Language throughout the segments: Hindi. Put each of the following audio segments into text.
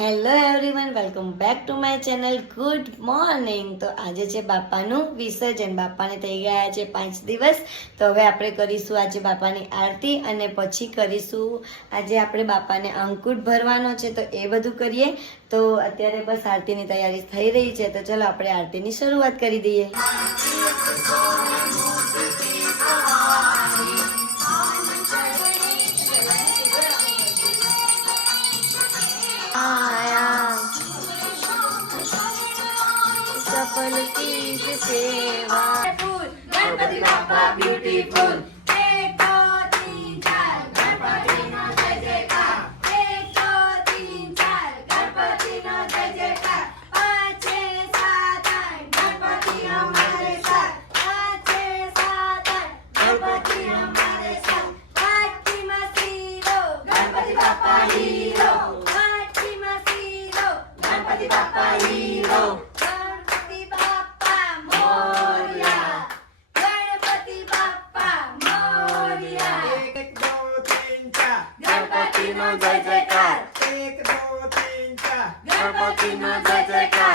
Hello everyone welcome back to my channel good morning તો આજે છે બાપાનું વિસર્જન. બાપાને થઈ ગયા છે પાંચ દિવસ. તો હવે આપણે કરીશું આજે બાપાની આરતી અને પછી કરીશું આજે આપણે બાપાને અંકુટ ભરવાનો છે, તો એ બધું કરીએ. તો અત્યારે બસ આરતીની તૈયારી થઈ રહી છે, તો ચલો આપણે આરતીની શરૂઆત કરી દઈએ. पलकीच सेवा. ब्युटीफुल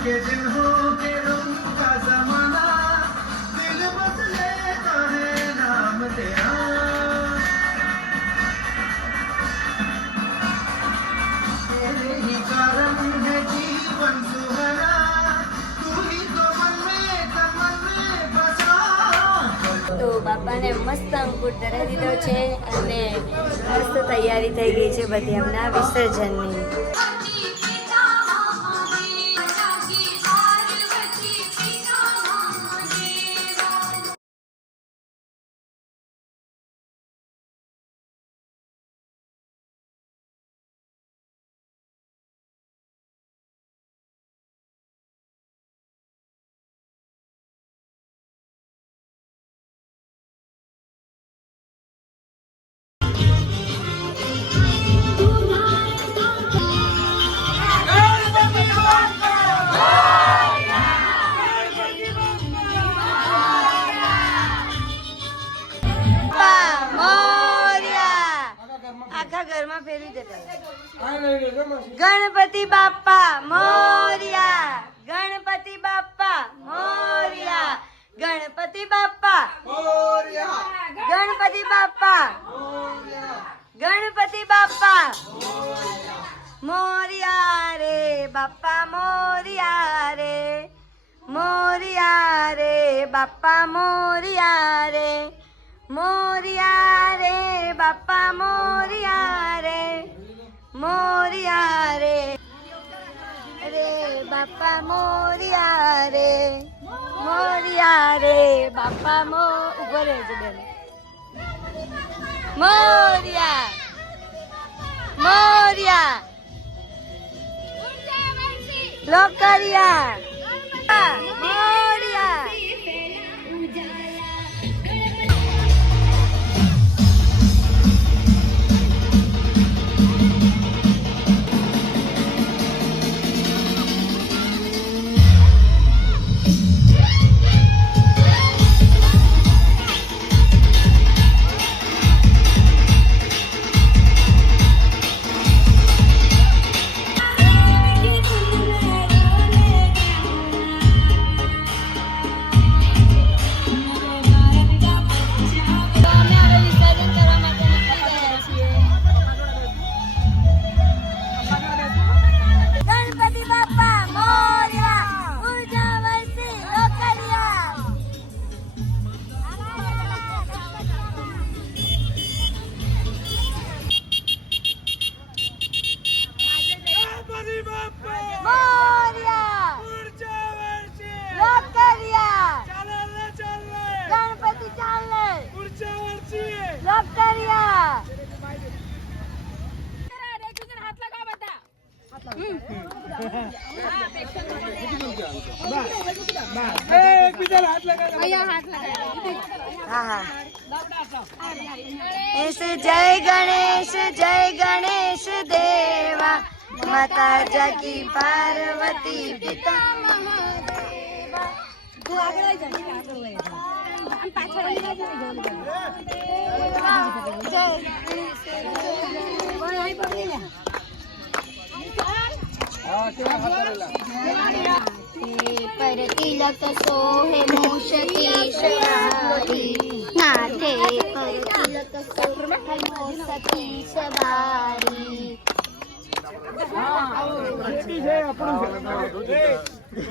के दिन हो के रंग का जमाना दिल बदलेता है नाम तेरा तेरे ही कारण है जीवन सुहाना तू ही तो मन में कमल में बसा તો બાપાને મસ્ત અંકુટ ધરાવી દીધો છે અને મસ્ત તૈયારી થઈ ગઈ છે બધી એમના વિસર્જનની આખા ઘરમાં ફેરવી દેતા ગણપતિ બાપ્પા મોરયા ગણપતિ બાપ્પા મોરયા ગણપતિ બાપ્પા ગણપતિ બાપ્પા ગણપતિ બાપ્પા મોરિયા રે બાપ્પા મોરિયા રે મોરિયા રે બાપ્પા મોરિયા રે મોરિયા રે બાપ્પા મોરિયા રે મોરિયા રે રે બાપા મોરિયા રે મોરિયા રે બાપા મો ઊભો રહેજો બેન. મોરિયા મોરિયા. લોકરિયા હા હા એસ જય ગણેશ જય ગણેશ દેવા માતા જાકી પાર્વતી પિતા પર તિલક परतिलक सोहे मोशती शबारी नाथे परतिलक सोहे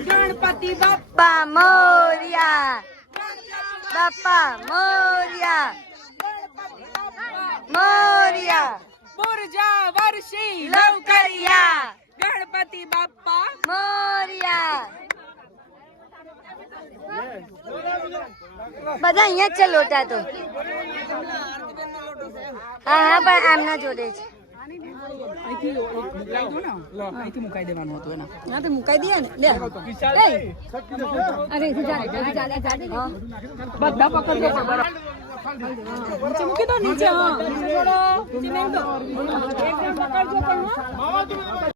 गणपती बाप्पा मोर्या. बाप्पा मोर्या. मोर्या. पुरजा वर्षी लवकर या ગણપતિ બાપ્પા મોર્યા બધા અહીંયા જ છે લોટા તો હા હા પણ આમના જોડે છે અહીંથી મુકાઈ દો ને અહીંથી મુકાઈ દેવાનું હતું એના ત્યાંથી મુકાઈ દઈએ ને લે એ અરે ચાલે ચાલે ચાલે બધા પકડજો નીચે મૂકી દો નીચે હા નીચે નહીં દો એક જણ પકડજો પણ હો.